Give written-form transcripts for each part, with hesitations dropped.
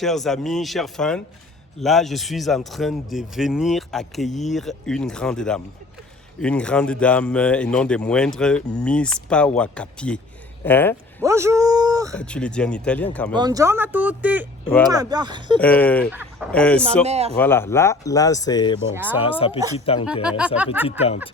Chers amis, chers fans, là je suis en train de venir accueillir une grande dame. Une grande dame et non des moindres, Miss Pawakapié. Hein? Bonjour. Tu le dis en italien quand même. Buongiorno a tutti. Voilà. Ma mère. Voilà, là c'est bon, sa petite tante, sa petite tante,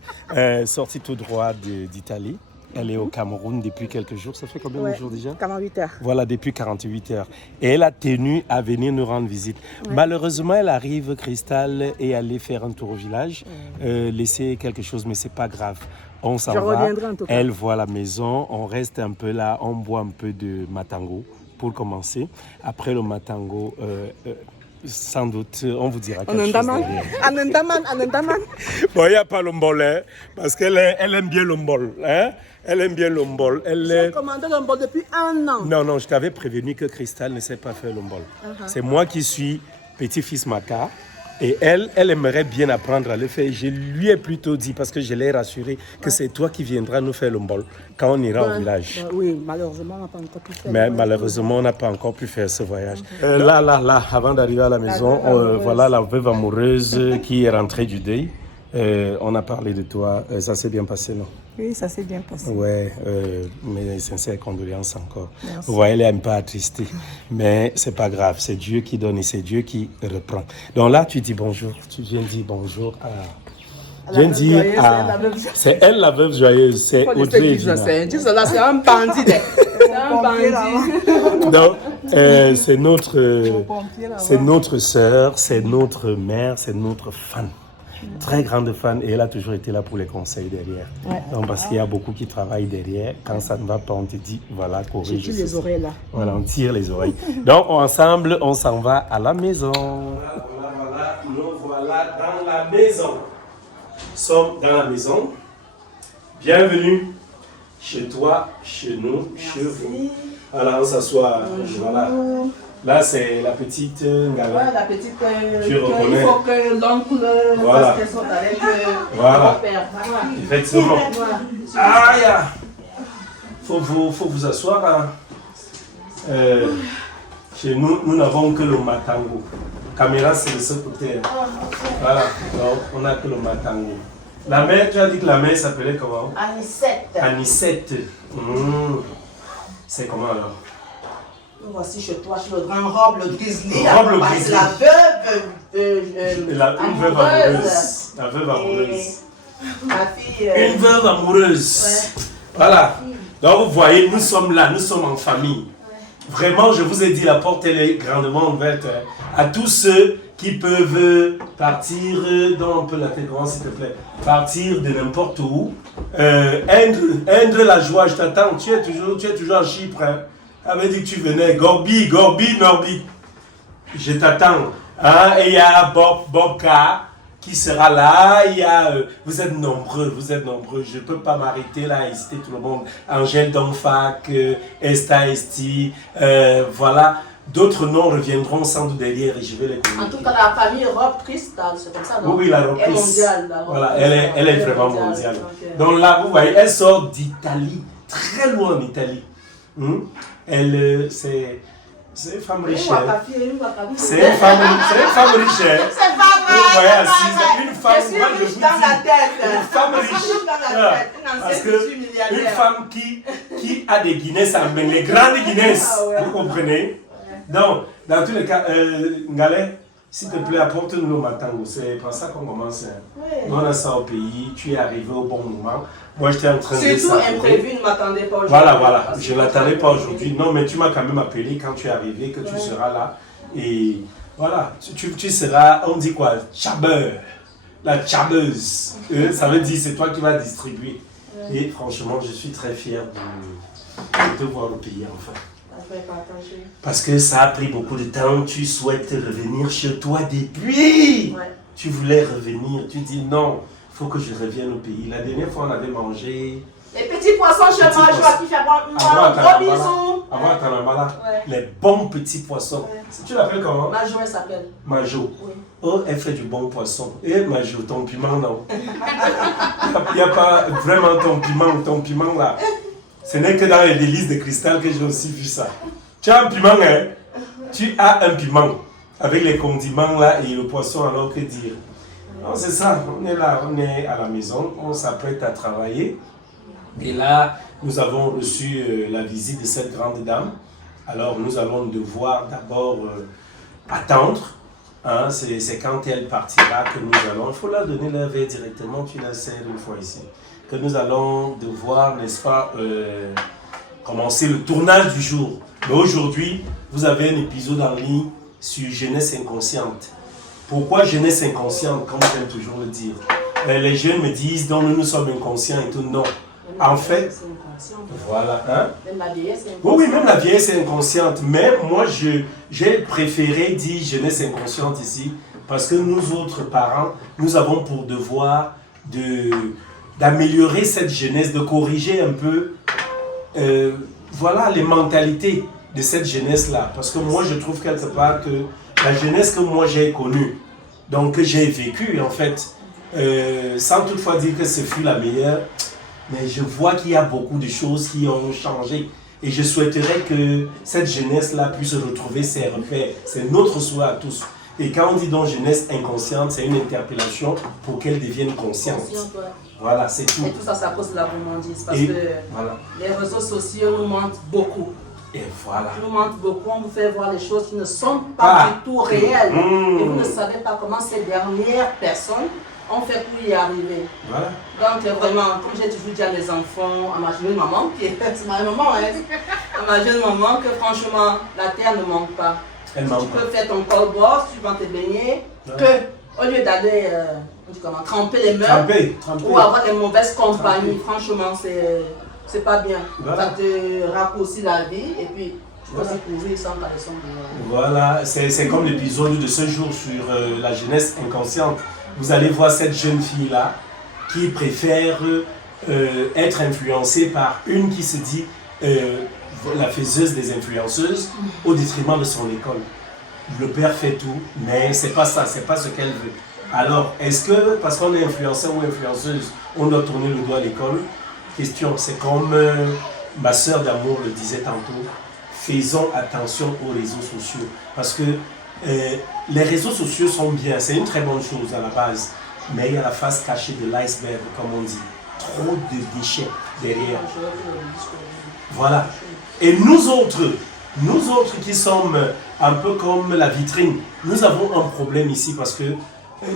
sortie tout droit d'Italie. Elle est au Cameroun depuis quelques jours. Ça fait combien de jours déjà? 48 heures. Voilà, depuis 48 heures. Et elle a tenu à venir nous rendre visite. Ouais. Malheureusement, elle arrive, Cristal, et aller faire un tour au village, laisser quelque chose, mais c'est pas grave. On s'en va. Reviendrai en tout cas. Elle voit la maison, on reste un peu là, on boit un peu de matango pour commencer. Après le matango, sans doute, on vous dira quelque chose derrière. Anandaman. Bon, il n'y a pas l'ombol, hein, parce qu'elle aime bien l'ombol. Hein? Elle aime bien l'ombol. J'ai commandé l'ombol depuis 1 an. Non, je t'avais prévenu que Cristal ne sait pas faire l'ombol. C'est moi qui suis petit-fils Maka. Et elle aimerait bien apprendre à le faire. Je lui ai plutôt dit, parce que je l'ai rassuré, que c'est toi qui viendras nous faire l'ombol quand on ira au village. Oui, malheureusement, on n'a pas encore pu faire. Mais malheureusement, on n'a pas encore pu faire ce voyage. Là, avant d'arriver à la maison, voilà la veuve amoureuse qui est rentrée du deuil. On a parlé de toi. Ça s'est bien passé, non? Oui, ça s'est bien passé. Ouais, mes sincères condoléances encore. Merci. Vous voyez, elle est un peu attristée. Mais c'est pas grave, c'est Dieu qui donne et c'est Dieu qui reprend. Donc là, tu dis bonjour. Tu viens dire bonjour à... C'est elle la veuve joyeuse, c'est Audrey. C'est un bandit. C'est un bandit. Donc, c'est notre sœur, c'est notre mère, c'est notre fan. Très grande fan, et elle a toujours été là pour les conseils derrière. Ouais. Donc, parce qu'il y a beaucoup qui travaillent derrière. Quand ça ne va pas, on te dit, voilà, corrige. Je tire les oreilles là. Voilà, on tire les oreilles. Donc, ensemble, on s'en va à la maison. Voilà, nous voilà dans la maison. Nous sommes dans la maison. Bienvenue chez toi, chez nous, chez vous. Voilà, on s'assoit. Voilà. Là, c'est la petite Ngala. Ouais, la petite. Tu reconnais. Il faut que l'oncle fasse qu'elle sorte avec voilà. le père. Voilà. Effectivement. Aïe! Faut vous asseoir. Hein. Chez nous, nous n'avons que le matango. La caméra, c'est de ce côté. Hein. Voilà. Donc, on n'a que le matango. La mère, tu as dit que la mère s'appelait comment? Anicette. Anicette. C'est comment alors? Nous voici chez toi, chez le grand robe, le grizzly. Robe le grizzly. La veuve amoureuse. La veuve amoureuse. Ma fille. Une veuve amoureuse. Ouais. Voilà. Donc vous voyez, nous sommes là, nous sommes en famille. Ouais. Vraiment, je vous ai dit, la porte elle est grandement ouverte à tous ceux qui peuvent partir, dans un peu la tête, s'il te plaît, partir de n'importe où. Indre la joie, je t'attends, tu es toujours à Chypre. Hein. Avait dit que tu venais, Gorbi, Norbi. Je t'attends. Hein? Et il y a Bob K qui sera là. Il y a, vous êtes nombreux. Je ne peux pas m'arrêter là et citer tout le monde. Angèle Donfac, Esta Esti, voilà. D'autres noms reviendront sans doute derrière et je vais les communiquer. En tout cas, la famille Rob Cristal, c'est comme ça, non? Oui, la Rob Cristal. Mondiale. Voilà, elle est vraiment mondiale. Donc là, vous voyez, elle sort d'Italie, très loin d'Italie. Elle, c'est une femme riche. C'est une femme riche. C'est pas vrai. Vous voyez, assise. Une femme, je suis riche dans la tête. Une femme riche. Parce que une femme qui a des Guinness à main, les grandes Guinness, vous comprenez? Donc, dans tous les cas, Ngalé, s'il te plaît, apporte-nous le matango. C'est pour ça qu'on commence. On a ça au pays, tu es arrivé au bon moment. Moi, j'étais en train de... C'est tout imprévu, ne m'attendais pas aujourd'hui. Voilà. Je ne l'attendais pas aujourd'hui. Non, mais tu m'as quand même appelé quand tu es arrivé, que tu seras là. Et voilà, tu seras, on dit quoi? Chabeur. La chabeuse. Ça veut dire c'est toi qui vas distribuer. Et franchement, je suis très fier de te voir au pays, enfin. Parce que ça a pris beaucoup de temps. Tu souhaites revenir chez toi depuis. Tu voulais revenir. Tu dis non. Il faut que je revienne au pays. La dernière fois, on avait mangé... Les petits poissons chez moi, qui fait gros bisous. Avant Tanambala, les bons petits poissons. Tu l'appelles comment? Majo, elle s'appelle. Majo. Oui. Oh, elle fait du bon poisson. Et Majo, ton piment, non. Il n'y a pas vraiment ton piment là. Ce n'est que dans les délices de cristal que j'ai aussi vu ça. Tu as un piment, hein? tu as un piment avec les condiments là et le poisson, alors que dire? Non, c'est ça, on est là, on est à la maison, on s'apprête à travailler. Et là, nous avons reçu la visite de cette grande dame. Alors, nous allons devoir d'abord attendre. Hein, c'est quand elle partira que nous allons... Il faut leur donner leur verre directement, tu la sers une fois ici. Que nous allons devoir, n'est-ce pas, commencer le tournage du jour. Mais aujourd'hui, vous avez un épisode en ligne sur jeunesse inconsciente. Pourquoi jeunesse inconsciente, comme j'aime toujours le dire? Les jeunes me disent, donc nous sommes inconscients et tout. Non. En fait, voilà. Hein? Même la vieillesse est inconsciente. Oui, même la vieillesse est inconsciente. Mais moi, j'ai préféré dire jeunesse inconsciente ici parce que nous autres parents, nous avons pour devoir d'améliorer cette jeunesse, de corriger un peu voilà, les mentalités de cette jeunesse-là. Parce que moi, je trouve quelque part que la jeunesse que moi j'ai connue, donc que j'ai vécue en fait, sans toutefois dire que ce fut la meilleure, mais je vois qu'il y a beaucoup de choses qui ont changé. Et je souhaiterais que cette jeunesse-là puisse retrouver ses repères. C'est notre souhait à tous. Et quand on dit donc jeunesse inconsciente, c'est une interpellation pour qu'elle devienne consciente. Voilà, c'est tout. Et tout ça, c'est à cause de la gourmandise. Parce que voilà, les réseaux sociaux nous mentent beaucoup. Et voilà. Ils nous mentent beaucoup, on vous fait voir des choses qui ne sont pas du tout réelles. Et vous ne savez pas comment ces dernières personnes ont fait pour y arriver. Voilà. Donc vraiment, comme j'ai toujours dit à mes enfants, à ma jeune maman, qui est ma maman, hein, à ma jeune maman, que franchement, la terre ne manque pas. Elle Tu manque peux faire ton cold boss, tu vas te baigner, que au lieu d'aller tremper les mains Tremper. ou avoir des mauvaises compagnies, franchement, c'est pas bien. Voilà. Ça te raccourcit la vie et puis tu peux aussi courir sans caleçon. Voilà, c'est comme l'épisode de ce jour sur la jeunesse inconsciente. Vous allez voir cette jeune fille-là qui préfère être influencée par une qui se dit la faiseuse des influenceuses au détriment de son école. Le père fait tout, mais c'est pas ça, c'est pas ce qu'elle veut. Alors, est-ce que parce qu'on est influenceur ou influenceuse, on doit tourner le doigt à l'école? Question, c'est comme ma sœur d'amour le disait tantôt, faisons attention aux réseaux sociaux. Parce que les réseaux sociaux sont bien, c'est une très bonne chose à la base, mais il y a la face cachée de l'iceberg, comme on dit. Trop de déchets derrière. Voilà. Et nous autres qui sommes un peu comme la vitrine, nous avons un problème ici parce que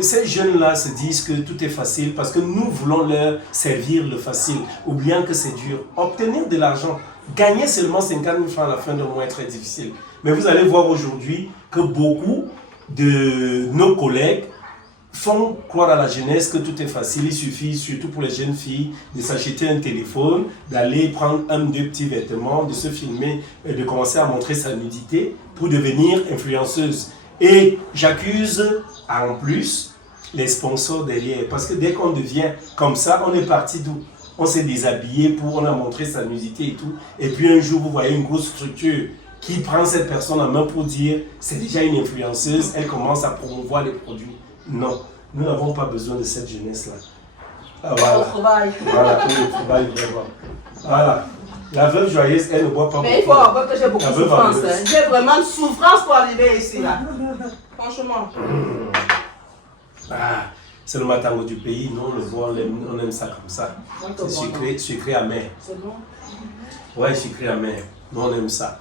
ces jeunes-là se disent que tout est facile parce que nous voulons leur servir le facile, oubliant que c'est dur. Obtenir de l'argent, gagner seulement 50 000 francs à la fin du mois est très difficile. Mais vous allez voir aujourd'hui que beaucoup de nos collègues font croire à la jeunesse que tout est facile. Il suffit, surtout pour les jeunes filles, de s'acheter un téléphone, d'aller prendre un ou deux petits vêtements, de se filmer et de commencer à montrer sa nudité pour devenir influenceuse. Et j'accuse en plus les sponsors derrière. Parce que dès qu'on devient comme ça, on est parti d'où? On s'est déshabillé on a montré sa nudité et tout. Et puis un jour, vous voyez une grosse structure qui prend cette personne en main pour dire c'est déjà une influenceuse, elle commence à promouvoir les produits. Non, nous n'avons pas besoin de cette jeunesse-là. Ah, voilà. Voilà, pour le travail, vraiment. Voilà. La veuve joyeuse, elle ne boit pas beaucoup. Mais il faut avoir que j'ai beaucoup de souffrance. Hein. J'ai vraiment de souffrance pour arriver ici, là. Franchement. Ah, c'est le matango du pays, nous on le boit, on aime ça comme ça. C'est sucré amer. C'est bon? Ouais, sucré amer. Nous on aime ça.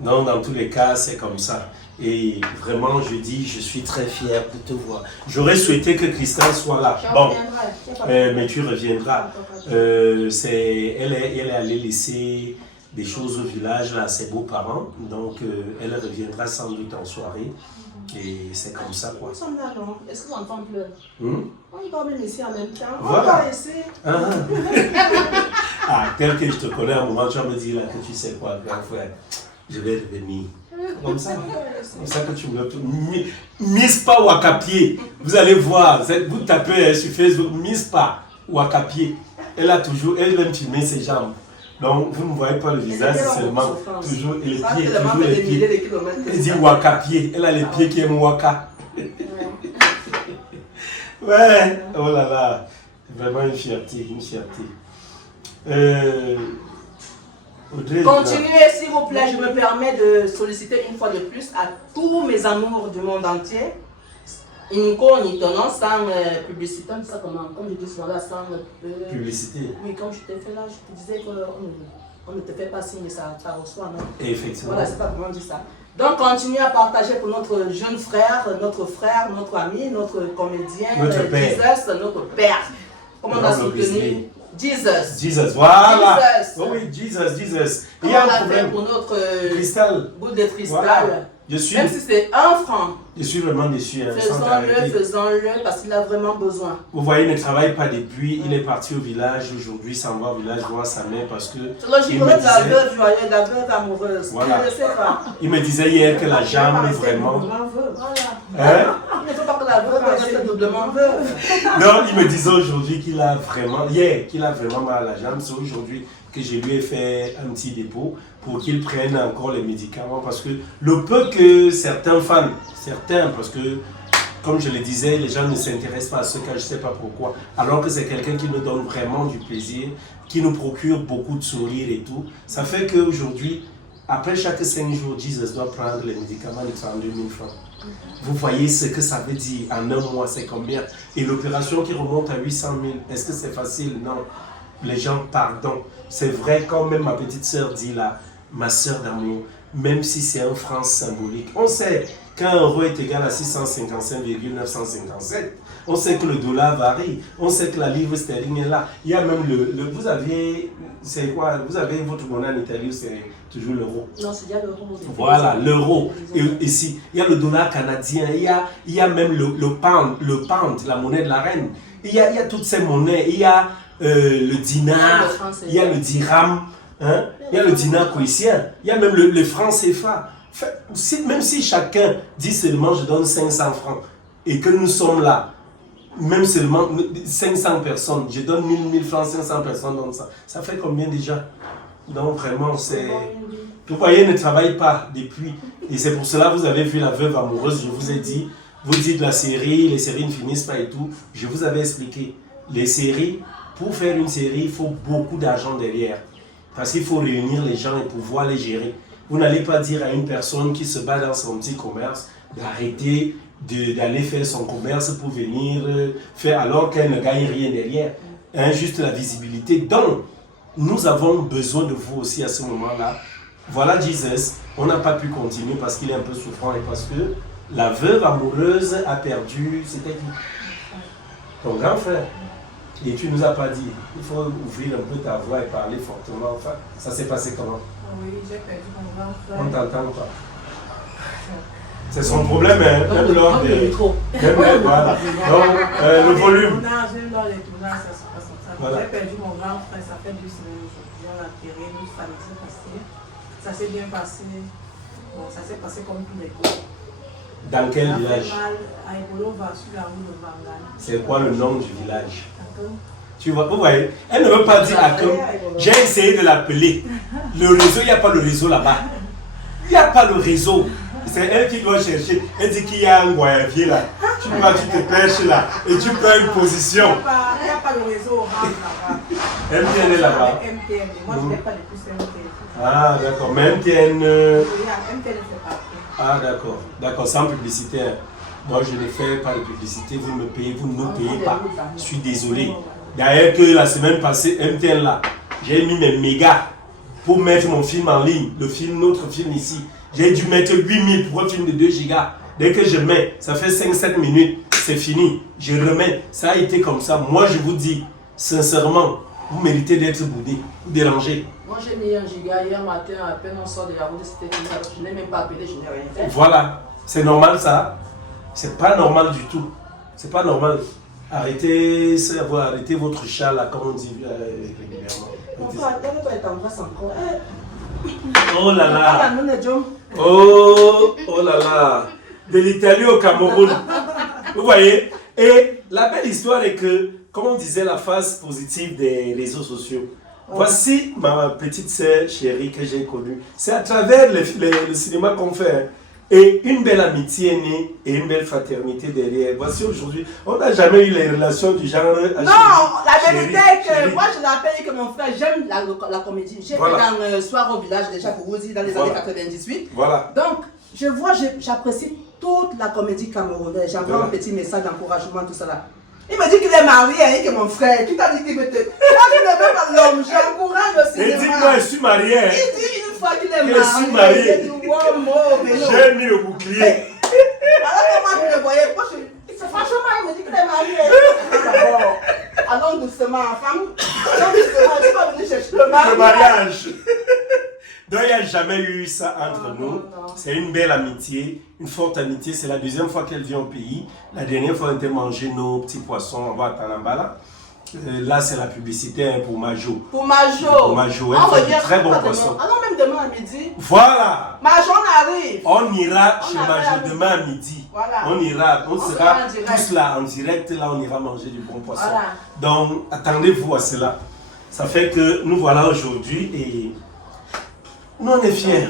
Non, dans tous les cas, c'est comme ça. Et vraiment, je dis, je suis très fier de te voir. J'aurais souhaité que Christelle soit là. Bon, mais tu reviendras. Elle est allée laisser des choses au village là, à ses beaux-parents. Donc, elle reviendra sans doute en soirée. Et c'est comme ça, quoi. Nous sommes là, non? Est-ce que l'enfant pleure? On va même ici en même temps. Voilà. On va ici. Ah, tel que je te connais, à un moment, tu vas me dire là, que tu sais quoi, grand frère. Je vais revenir. Comme ça que tu me Miss pas Wakapié. Vous allez voir, vous tapez sur Facebook, Miss pas Wakapié. Elle aime filmer ses jambes. Donc vous ne voyez pas le visage, c'est seulement toujours les pieds, toujours les pieds. Elle dit Wakapié, elle a les pieds qui aiment Waka. Ouais, oh là là, vraiment une fierté, une fierté. Continuez, s'il vous plaît. Je me permets de solliciter une fois de plus à tous mes amours du monde entier. Incognito, non, sans publicité, ça comment, comme je dis souvent là, sans publicité. Oui, comme je t'ai fait là, je te disais qu'on ne te fait pas signe, ça reçoit, non? Effectivement. Voilà, c'est pas comment on dit ça. Donc, continuez à partager pour notre jeune frère, notre ami, notre comédien, notre père. Jesus, notre père. Comment on a soutenu? Jesus. Jesus, voilà. Jesus. Oh oui, Jesus. Il y Comment a on un a problème. fait pour notre cristal. boule de cristal? Voilà. Même si c'est 1 franc. Je suis vraiment déçu. Hein, Faisons-le parce qu'il a vraiment besoin. Vous voyez, il ne travaille pas depuis. Il est parti au village aujourd'hui, il s'en va au village voir sa mère parce que. C'est logique, de la veuve joyeuse, la veuve amoureuse. Voilà. Je ne sais pas. Il me disait hier que la jambe est vraiment. Voilà. Hein? Il ne faut pas que la veuve reste doublement veuve. Non, il me disait aujourd'hui qu'il a vraiment. Hier, qu'il a vraiment mal à la jambe. C'est aujourd'hui que je lui ai fait un petit dépôt pour qu'il prenne encore les médicaments parce que le peu que certains fans, parce que comme je le disais, les gens ne s'intéressent pas à ce cas, je ne sais pas pourquoi, alors que c'est quelqu'un qui nous donne vraiment du plaisir, qui nous procure beaucoup de sourires et tout. Ça fait qu'aujourd'hui, après chaque 5 jours, Jesus doit prendre les médicaments de 32 000 francs. Vous voyez ce que ça veut dire en un mois, c'est combien? Et l'opération qui remonte à 800 000, est-ce que c'est facile? Non. Les gens, pardon. C'est vrai, quand même ma petite sœur dit là, ma sœur d'amour, même si c'est un franc symbolique, on sait qu'un euro est égal à 655,957. On sait que le dollar varie. On sait que la livre sterling est là. Il y a même vous avez, c'est quoi? Vous avez votre monnaie en Italie, c'est toujours l'euro. Non, c'est déjà l'euro. Voilà, l'euro. Et ici, il y a le dollar canadien. Il y a même le pound, la monnaie de la reine. Il y a toutes ces monnaies. Il y a le dinar, il y a le dirham, hein? Il y a le dinar koweïtien, il y a même le franc CFA. Même si chacun dit seulement je donne 500 francs et que nous sommes là, même seulement 500 personnes, je donne 1000 francs, 500 personnes donnent ça. Ça fait combien déjà? Donc vraiment, c'est... Vous voyez, il ne travaille pas depuis. Et c'est pour cela que vous avez vu la veuve amoureuse, je vous ai dit, vous dites la série, les séries ne finissent pas et tout. Je vous avais expliqué, les séries, pour faire une série, il faut beaucoup d'argent derrière. Parce qu'il faut réunir les gens et pouvoir les gérer. Vous n'allez pas dire à une personne qui se bat dans son petit commerce d'arrêter d'aller faire son commerce pour venir faire alors qu'elle ne gagne rien derrière. Hein, juste la visibilité. Donc, nous avons besoin de vous aussi à ce moment-là. Voilà Jesus, on n'a pas pu continuer parce qu'il est un peu souffrant et parce que la veuve amoureuse a perdu, c'était qui? Ton grand frère. Et tu ne nous as pas dit, il faut ouvrir un peu ta voix et parler fortement. Enfin, ça s'est passé comment? Oui, j'ai perdu mon grand frère. On t'entend pas. C'est son problème, hein, même lors des... Voilà. Donc, le volume. Lors des tournages, ça se passe comme ça. Voilà. J'ai perdu mon grand frère, ça fait 2 semaines aujourd'hui. On l'a enterré, nous, ça s'est passé. Ça s'est bien passé. Bon, ça s'est passé comme tous les coups. Dans quel Ça village? fait mal à Ebolova, sur la rue de Vangane. C'est quoi le nom du village? Tu vois, vous voyez, elle ne veut pas dire Akem. J'ai essayé de l'appeler. Le réseau, il n'y a pas le réseau là-bas. Il n'y a pas le réseau. C'est elle qui doit chercher. Elle dit qu'il y a un goyavier là. Tu vas, tu te pêches là et tu prends une position. Il n'y a pas le réseau orange là-bas. MTN est là-bas. MTN, moi je n'ai pas de plus MTN. Ah d'accord, mais MTN... MTN ne fait pas. Ah d'accord, d'accord, sans publicité. Moi je ne fais pas de publicité, vous me payez, vous ne me payez pas. Je suis désolé. D'ailleurs que la semaine passée, MTN là, j'ai mis mes mégas pour mettre mon film en ligne, notre film ici. J'ai dû mettre 8000 pour un film de 2 gigas. Dès que je mets, ça fait 5-7 minutes, c'est fini. Je remets. Ça a été comme ça. Moi je vous dis, sincèrement, vous méritez d'être boudé ou dérangé. Moi j'ai mis 1 giga hier matin, à peine on sort de la route, c'était fini. Je n'ai même pas appelé, je n'ai rien fait. Voilà, c'est normal ça. C'est pas normal du tout. C'est pas normal. Arrêtez votre chat là, comme on dit régulièrement. Mon frère, elle ne doit être en face encore. Oh là là. Oh là là. De l'Italie au Cameroun. Vous voyez? Et la belle histoire est que, comme on disait, la phase positive des réseaux sociaux. Voici ma petite sœur chérie que j'ai connue. C'est à travers le cinéma qu'on fait. Et une belle amitié est née et une belle fraternité derrière. Voici aujourd'hui, on n'a jamais eu les relations du genre. Non, la vérité est que moi je l'appelle que mon frère, j'aime la comédie. J'ai fait dans Soir au village déjà pour vous dire dans les années 98. Voilà. Donc, j'apprécie toute la comédie camerounaise. J'envoie un petit message d'encouragement, tout ça là. Il me dit qu'il est marié avec mon frère. Qui t'a dit qu'il veut te. Moi, je ne veux pas l'homme, j'encourage le cinéma. Il dit moi, je suis marié. Il dit une fois qu'il est marié. Je suis marié. Il dit, wow, mo, j'ai mis le bouclier. Alors, comment je le voyais? Moi, franchement, il me dit qu'il est marié. D'abord, allons doucement, femme. Allons doucement, je suis pas venue chercher le mariage. Le mariage. Donc, il n'y a jamais eu ça entre nous. C'est une belle amitié, une forte amitié. C'est la deuxième fois qu'elle vient au pays. La dernière fois, on était manger nos petits poissons. On va à Tanambala. Là, c'est la publicité pour Majo. Pour Majo. Pour Majo. Elle fait de très bons poissons. Ah non, même demain à midi. Voilà. Majo, on arrive. On ira chez Majo demain à midi. Voilà. On ira. On sera tous là en direct. Là, on ira manger du bon poisson. Voilà. Donc, attendez-vous à cela. Ça fait que nous voilà aujourd'hui et nous, on est fiers.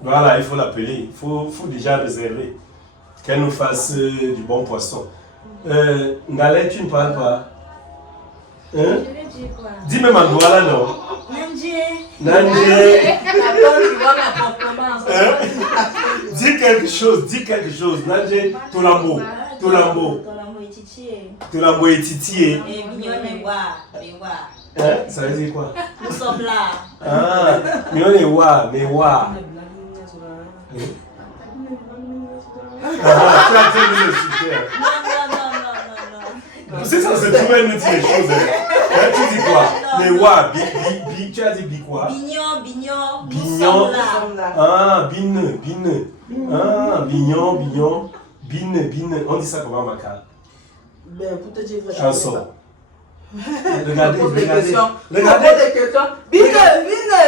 Voilà, il faut l'appeler. Il faut déjà réserver. Qu'elle nous fasse du bon poisson. Ngalais, tu ne parles pas. Hein? Je vais dire quoi? Dis même en Douala, non? Nandje. Dis quelque chose. Nandje, Tolambo. Tolambo et Titié. Ça veut dire quoi? Nous sommes là. Ah, mais on est wa, mais wa. Tu as dit le super. Non. C'est ça, c'est tout même dire les choses. Tu dis quoi? Mais wa, tu as dit bi quoi? Bignon. Bignon. Nous sommes là. Ah, bine. Ah, bignon. Bine. On dit ça comment, Makal? Ben, pour te dire vrai. Chanson. Regardez. Regardez. Des questions. Bine.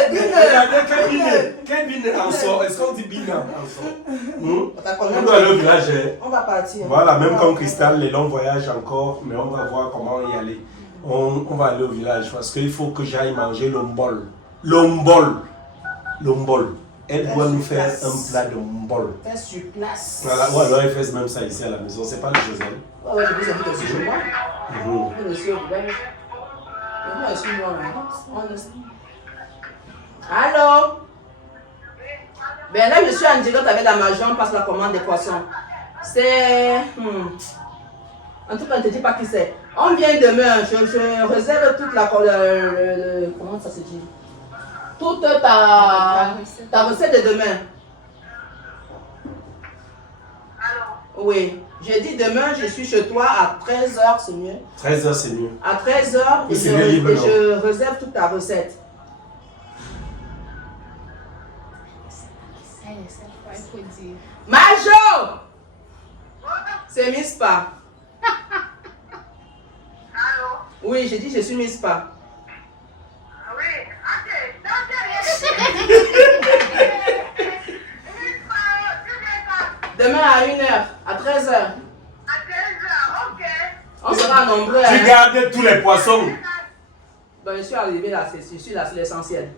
Regardez, quel bine en sort? Est-ce qu'on dit bine en sort? On doit aller au village. On va partir. Voilà, même comme Cristal, les longs voyages encore, mais on va voir comment y aller. On va aller au village parce qu'il faut que j'aille manger l'ombol. L'ombol. Elle doit nous faire un plat de mbol. Faire sur place. Voilà, ou alors elle fait même ça ici à la maison. C'est pas le Joseph. Ouais, je vous invite aussi chez moi. Monsieur, je suis loin. Allô? Ben là, je suis en direct avec la Majo, on passe la commande des poissons. C'est... En tout cas, ne te dis pas qui c'est. On vient demain, je réserve toute la... comment ça se dit? Toute ta recette de demain. Oui. J'ai dit demain, je suis chez toi à 13h, c'est mieux. 13h, c'est mieux. À 13h, et je réserve toute ta recette. Majo! C'est Miss Pa. Allô? Oui, j'ai dit je suis Miss Pa. Oui, Demain à 1h, à 13h. À 13h, ok. On sera nombreux. Tu gardes tous les poissons. Ben, je suis arrivé là, c'est l'essentiel.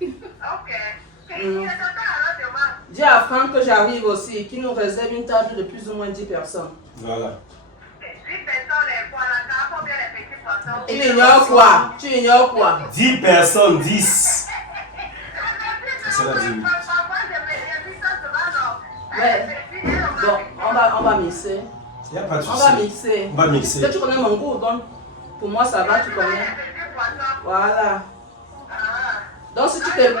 Ok. Dis à Franck que j'arrive aussi, qu'il nous réserve une table de plus ou moins 10 personnes. Voilà. 10 personnes, combien les petits poissons? Tu ignores quoi? 10 personnes, 10. C'est la 10 minutes. Ouais. Bon, on va mixer. Il n'y a pas de souci. On va mixer. Tu connais mon goût, donc pour moi ça va, tu connais. Voilà. Donc si tu te...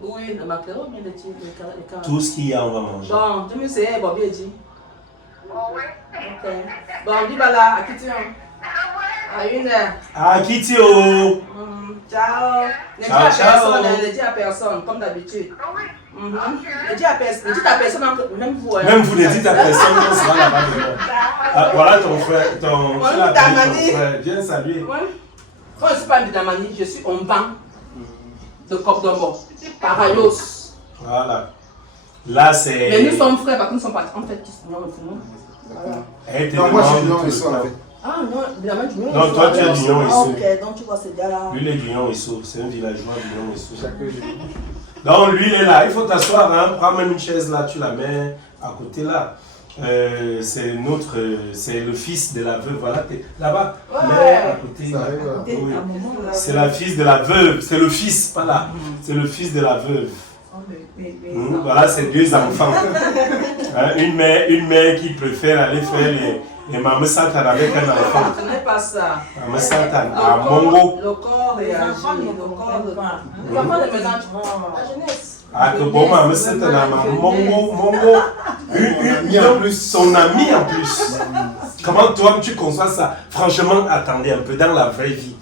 Oui, le maquereau, bien les carottes. Tout ce qu'il y a, on va manger. Bon, tu me sais, Bobby dit. Oui. Ok. Bon, dis là, à qui tu es? À 1h. Ah, Kitio! Ciao. Ne dis à personne, comme d'habitude. Ne dis à personne, même vous. Même vous ne dites à personne, on sera là-bas. Voilà ton frère, ton frère. Viens saluer. Moi, je ne suis pas de Damani, je suis Omban de Copdombo, Parayos. Voilà. Là, c'est. Mais nous sommes frères, parce que nous sommes pas en fait qui sont Non, moi je suis Lyon et Soul avec. Ah non, évidemment du Lyon. Non, toi tu es du Lyon et Soul. Ok, donc tu vois ce gars-là. Lui, il est du Lyon et Soul. C'est un villageois du Lyon et Soul. Donc lui, il est là. Il faut t'asseoir. Hein. Prends même une chaise là, tu la mets à côté là. C'est le fils de la veuve. Voilà, là-bas. Mais à côté. Oui. C'est la fils de la veuve. C'est le fils, pas là. C'est le fils de la veuve. Voilà, c'est 2 enfants. Hein, une mère qui préfère aller faire les mamans satan avec un enfant. Ce n'est pas ça. Maman satan, à Mongo. Le corps réagit. Les enfants de maintenant, la jeunesse. Ah, que bon, maman satan, Mongo. Son ami en plus. Comment toi tu conçois ça? Franchement, attendez un peu, dans la vraie vie.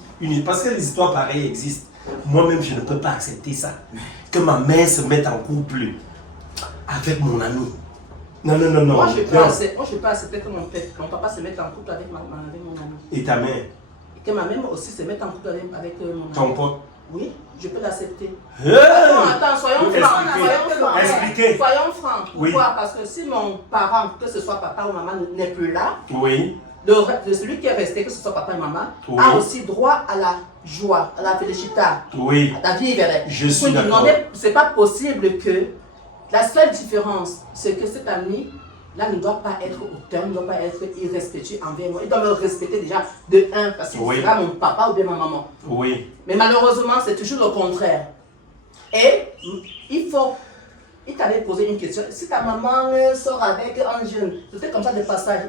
Parce que les histoires pareilles existent. Moi-même, je ne peux pas accepter ça. Que ma mère se mette en couple avec mon ami. Non. Moi, je ne peux pas accepter que mon papa se mette en couple avec mon ami. Et ta mère? Et que ma mère aussi se mette en couple avec mon ami. Ton pote? Oui, je peux l'accepter. Attends, soyons francs. Expliquez. Soyons francs. Oui. Pourquoi? Parce que si mon parent, que ce soit papa ou maman, n'est plus là, oui. de celui qui est resté, que ce soit papa et maman, oui. a aussi droit à la joie, à la félicité, oui. à la vie éternelle. Je suis d'accord. C'est pas possible que la seule différence, c'est que cet ami là ne doit pas être auteur, ne doit pas être irrespectueux envers moi. Il doit me respecter déjà de 1 parce qu'il sera mon papa ou bien ma maman. Oui. Mais malheureusement, c'est toujours le contraire. Et il t'avait posé une question. Si ta maman sort avec un jeune, c'était comme ça de passage,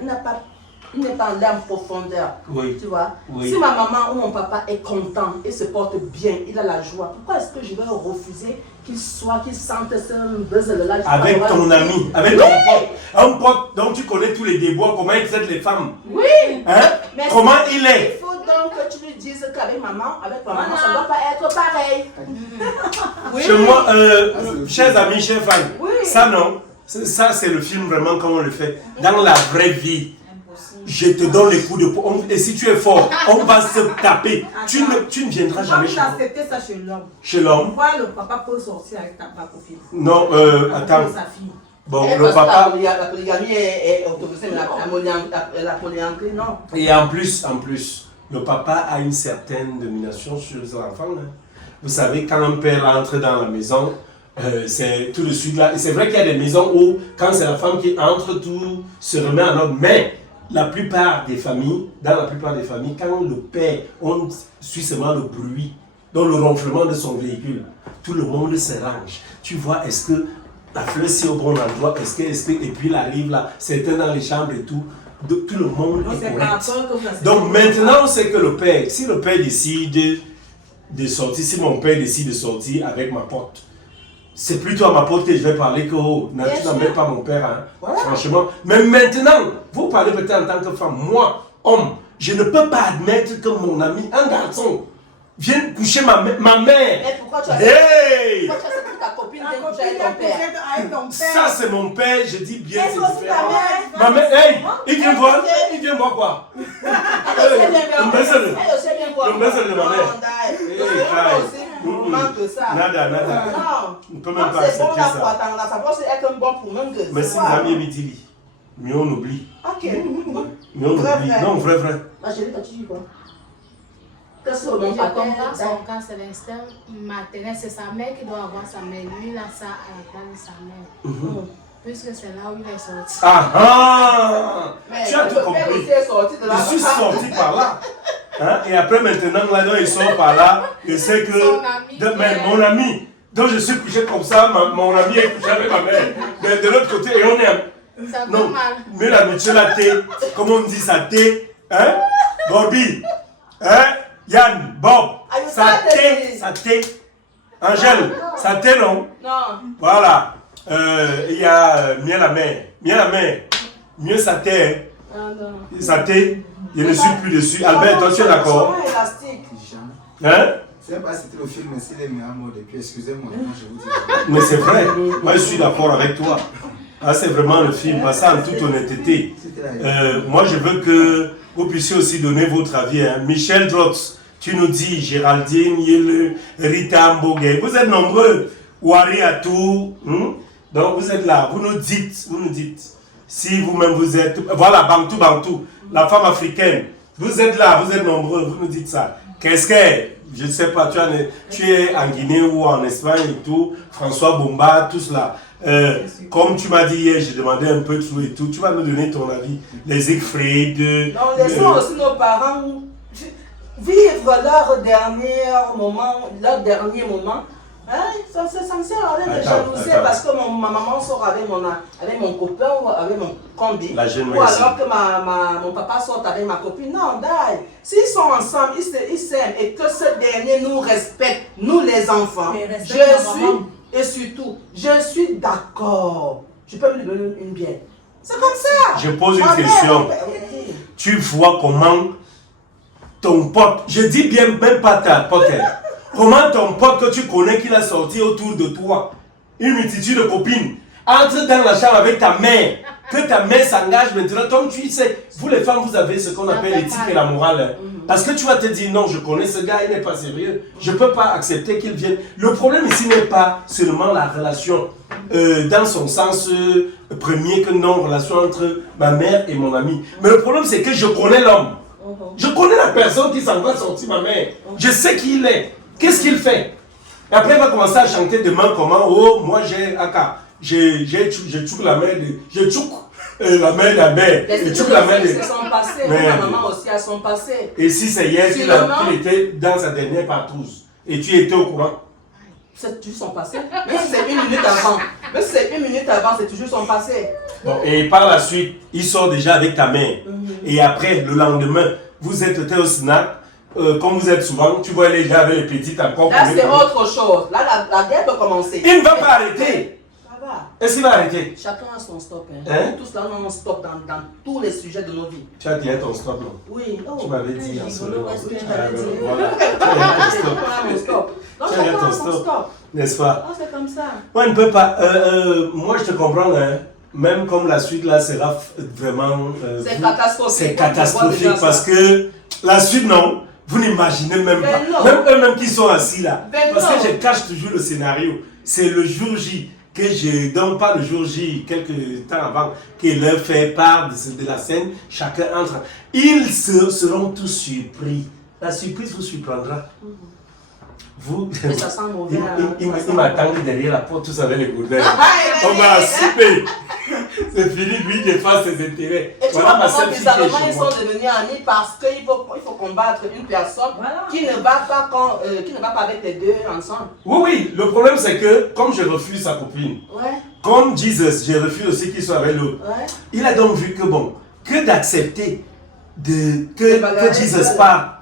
il n'est pas là en profondeur. Oui. Tu vois? Oui. Si ma maman ou mon papa est content et se porte bien, il a la joie, pourquoi est-ce que je vais refuser qu'il sente ce buzz-là? Avec ton ami, avec ton pote. Un pote dont tu connais tous les déboires, comment il traite les femmes. Oui. Hein? Mais comment il est? Il faut donc que tu lui dises qu'avec maman, ça ne doit pas être pareil. Oui. Chez moi, chers amis, chers fans, oui. Ça non. Ça c'est le film vraiment comme on le fait. Dans la vraie vie. Je te donne les coups de poing. Et si tu es fort, on va se taper. Tu ne viendras jamais chez moi. Tu accepté ça chez l'homme. Chez l'homme. Pourquoi le papa peut sortir avec ta copine? Non, attends. Sa fille. Bon, le papa. La polygamie est autorisée, mais la polyandrie, non. Et en plus, le papa a une certaine domination sur les enfants. Hein. Vous savez, quand un père entre dans la maison, c'est tout de suite là. Et c'est vrai qu'il y a des maisons où, quand c'est la femme qui entre, tout se remet en ordre. Mais dans la plupart des familles, quand le père, on suit seulement le bruit, donc le ronflement de son véhicule, tout le monde se range. Tu vois, est-ce que la fleur est au bon endroit, est-ce que, et puis il arrive là, certains dans les chambres et tout, tout le monde est correct. Donc maintenant, c'est que le père, si le père décide de sortir, si mon père décide de sortir avec ma pote, c'est plutôt à ma pote que je vais parler que tu n'emmènes pas mon père, hein, voilà. Franchement. Mais maintenant, vous parlez peut-être en tant que femme, moi, homme, je ne peux pas admettre que mon ami, un garçon, vienne coucher ma mère. Mais pourquoi tu as accepté ta copine de coucher avec ton père? Ça c'est mon père, je dis bien, c'est différent. Ma mère, hey, il vient voir quoi? Elle aussi vient voir. Le baiser de ma mère. Nada. Non. On ne peut même pas accepter ça. Ça peut être un bon pour même que. Mais si Nami Bitili, mais on oublie. Ok. Mais on oublie. Non, vrai. Ma chérie, tu dis quoi? Son cas, c'est l'instinct maternel, c'est sa mère qui doit avoir sa mère. Lui, il a ça à la place de sa mère. Puisque c'est là où il est sorti. Tu as tout compris. Je suis sorti par là. Hein? Et après, maintenant, là, il sort par là. Je sais que. Mais mon ami. Donc, je suis couché comme ça. Mon ami est couché avec ma mère. De l'autre côté, et on est. Ça non, fait mal. Mais l'amitié, la thé. Comment on dit ça, thé? Hein? Bobby. Hein? Yann, Bob, ça thé. Angèle, ça thé, non? Non. Voilà. Il y a mieux la mère. Mieux sa thé. Sa thé, je ne suis plus dessus. Albert, toi, tu es d'accord? Hein? Je ne sais pas si c'était le film, mais s'il est mis à mort depuis, excusez-moi, je vous dis. Mais c'est vrai, moi je suis d'accord avec toi. Ah, c'est vraiment le film, ça en toute honnêteté. Moi je veux que vous puissiez aussi donner votre avis. Hein. Michel Drox, tu nous dis, Géraldine, Yele, Rita Mbogue, vous êtes nombreux. Wari Atou, donc vous êtes là, vous nous dites. Si vous-même vous êtes, voilà, Bantou, la femme africaine, vous êtes là, vous êtes nombreux, vous nous dites ça. Qu'est-ce que je ne sais pas, tu es en Guinée ou en Espagne et tout, François Bomba, tout cela. Comme tu m'as dit hier, j'ai demandé un peu tout et tout, tu vas nous donner ton avis. Les Siegfried. Non, laissons aussi nos parents vivre leur dernier moment. Hein? Ça me sert à rien de jalouser parce que ma maman sort avec mon copain ou avec mon combi. Ou alors que mon papa sort avec ma copine. Non, d'ailleurs, s'ils sont ensemble, ils s'aiment et que ce dernier nous respecte, nous les enfants. Et surtout, je suis d'accord. Je peux me donner une bière. C'est comme ça. Je pose une question. Tu vois comment ton pote, je dis bien même pas ta pote, comment ton pote que tu connais qu'il a sorti autour de toi, une multitude de copines, entre dans la chambre avec ta mère, que ta mère s'engage maintenant, comme tu sais, vous les femmes, vous avez ce qu'on appelle l'éthique et la morale. Parce que tu vas te dire, non, je connais ce gars, il n'est pas sérieux, je ne peux pas accepter qu'il vienne. Le problème ici n'est pas seulement la relation, dans son sens premier que non, relation entre ma mère et mon ami. Mais le problème c'est que je connais l'homme. Je connais la personne qui s'en va sortir ma mère. Je sais qui il est. Qu'est-ce qu'il fait? Et après, il va commencer à chanter demain comment, oh, moi j'ai Aka. J'ai tchouk la mère de. J'ai tchouk la mère d'un mère. J'ai tchouk la mère de. C'est son passé. Ma maman aussi a son passé. Et si c'est hier qu'il était dans sa dernière partouze et tu étais au courant? C'est toujours son passé. Même si c'est une minute avant, c'est toujours son passé. Bon, et par la suite, il sort déjà avec ta mère. Et après, le lendemain, vous êtes au snack. Comme vous êtes souvent, tu vois les gars avec les petites encore. Là, c'est autre chose. Là, la guerre peut commencer. Il ne va pas arrêter. Ça va. Est-ce qu'il va arrêter? Chacun a son stop. Hein? Tous là, on stop dans tous les sujets de nos vies. Tu as dit ton stop, non? Oui. Tu m'avais dit en solo. Voilà. Tu as stop. Non, chacun a son stop. N'est-ce pas? Non, c'est comme ça. Moi, ne peut pas. Moi, je te comprends. Hein. Même comme la suite là sera vraiment. C'est catastrophique. C'est catastrophique parce que la suite, non. Vous n'imaginez même pas. Même eux-mêmes qui sont assis là. Parce que je cache toujours le scénario. C'est le jour J que je donne pas le jour J, quelques temps avant, qu'il leur fait part de la scène. Chacun entre. Ils seront tous surpris. La surprise vous surprendra. Vous, mais ça sent mauvais. Il m'attendait derrière la porte, tous avec les gourdins. On va souper. C'est fini, lui qui fasse ses intérêts. Et tu vois comment bizarrement ils sont devenus amis parce qu'il faut combattre une personne qui ne va pas avec les deux ensemble. Oui, le problème c'est que comme je refuse sa copine, comme Jesus, je refuse aussi qu'il soit avec l'autre. Il a donc vu que bon, que d'accepter que Jesus part.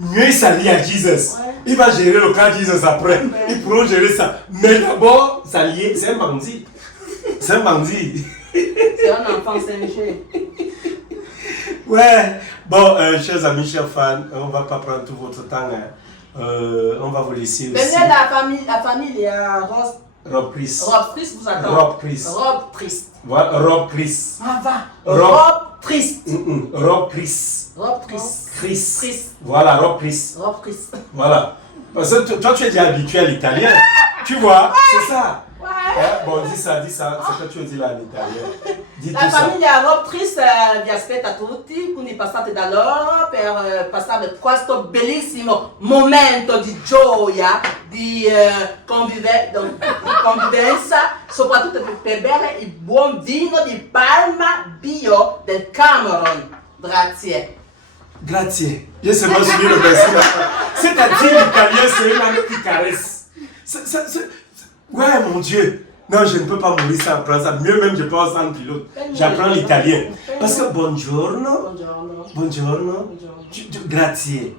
Mieux il s'allie à Jesus. Il va gérer le cas Jesus après. Ils pourront gérer ça. Mais d'abord, s'allier, c'est un bandit. C'est un bandit. C'est un enfant Saint-Michel. Ouais. Bon, chers amis, chers fans, on ne va pas prendre tout votre temps. On va vous laisser aussi. Venez la famille, il y a Rob Chris. Rob Chris vous attend. Rob Chris. Rob Chris. Voilà, Rob Chris. Ah va. Rob Chris. Rob Chris. Rob Chris. Chris. Voilà, Rob Chris. Rob Chris. Voilà. Parce que toi, tu es déjà habitué à l'italien. Tu vois, c'est ça. Bon, dis ça, c'est que tu dis là en italien. Dis la famiglia Rob Chris vi aspetta tutti, quindi passate da loro per passare questo bellissimo momento di gioia, di convivenza, soprattutto per bere il buon vino di Parma bio del Cameron. Grazie. Grazie. Je sais pas si le merci là. C'est-à-dire l'italien, c'est une langue qui caresse. Ouais, mon Dieu. Non, je ne peux pas mourir sans apprendre ça. Mieux même, je pense en pilote. J'apprends l'italien. Parce que buongiorno. Grazie.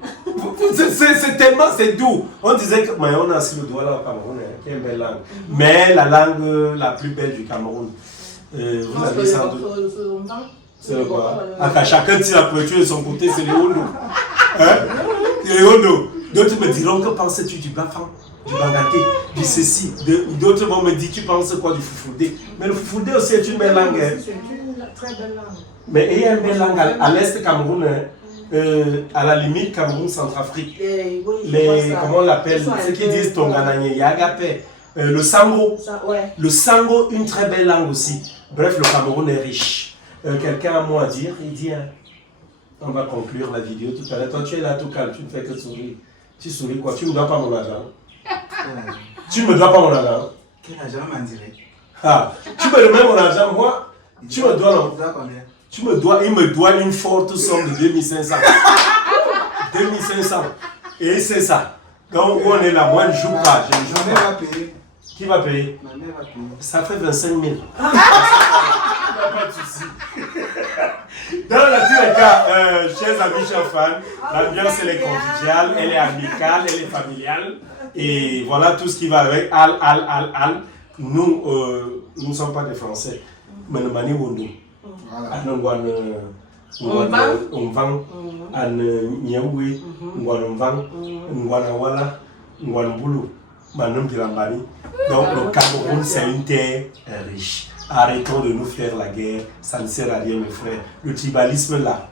C'est tellement, c'est doux. On disait que, mais on a aussi le doigt là au Cameroun, qui est une belle langue. Mais la langue la plus belle du Cameroun. Vous avez sans doute. C'est quoi? Chacun tire la couverture de son côté, c'est les Hondo. Hein? Les Hondo. D'autres me diront, que penses-tu du Bafan, du Bangaté, du ceci? D'autres vont me dire, tu penses quoi du Foufoudé? Mais le Foufoudé aussi est une belle langue. C'est une très belle langue. Mais il y a une belle langue à l'est Cameroun, à la limite Cameroun-Centrafrique. Comment on l'appelle? Ceux qui disent Tongananye, Yagapé. Le Sango. Le Sango, une très belle langue aussi. Bref, le Cameroun est riche. Quelqu'un a un mot à dire, il dit, on va conclure la vidéo tout à l'heure. Toi, tu es là tout calme, tu ne fais que sourire. Tu souris quoi? Tu ne me dois pas mon argent. Quel argent? Tu ne me dois pas mon argent. Quel argent m'en dirait? Ah, tu me remets mon argent, moi. Tu me dois non. Tu dois combien? Il me doit une forte somme de 2500. 2500. Et c'est ça. Donc on est là, moi je ne joue pas. Je ne joue Ma pas. mère va payer. Qui va payer? Ma mère va payer. Ça fait 25 000. Pas de souci. Dans tous les cas, chers amis, chers fans, l'ambiance elle est conviviale, elle est amicale, elle est familiale. Et voilà tout ce qui va avec. Al. Nous ne sommes pas des Français. Mais nous sommes Wondo. On vend. Donc le Cameroun c'est une terre riche. Arrêtons de nous faire la guerre, ça ne sert à rien mes frères. Le tribalisme là,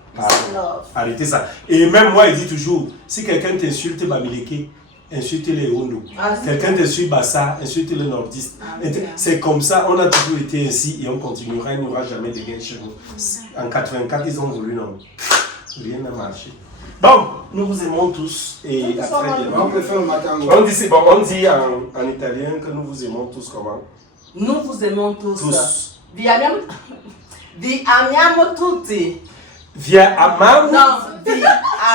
arrêtez ça. Et même moi je dis toujours, si quelqu'un t'insulte Bamileke, insulte les Hondo. Quelqu'un t'insulte Bassa, insulte les nordistes. C'est comme ça, on a toujours été ainsi et on continuera, il n'y aura jamais de guerre chez nous. En 84 ils ont voulu non, rien n'a marché. Bon, nous vous aimons tous et à très bientôt. On préfère le matango. On dit en italien que nous vous aimons tous comment? Nous vous aimons tous. Tous. Vi amiamo tutti. Vi amamo. Non, vi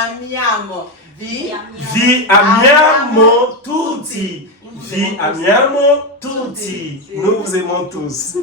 amiamo. Vi amiamo tutti. Vi amiamo tutti. Nous vous aimons tous.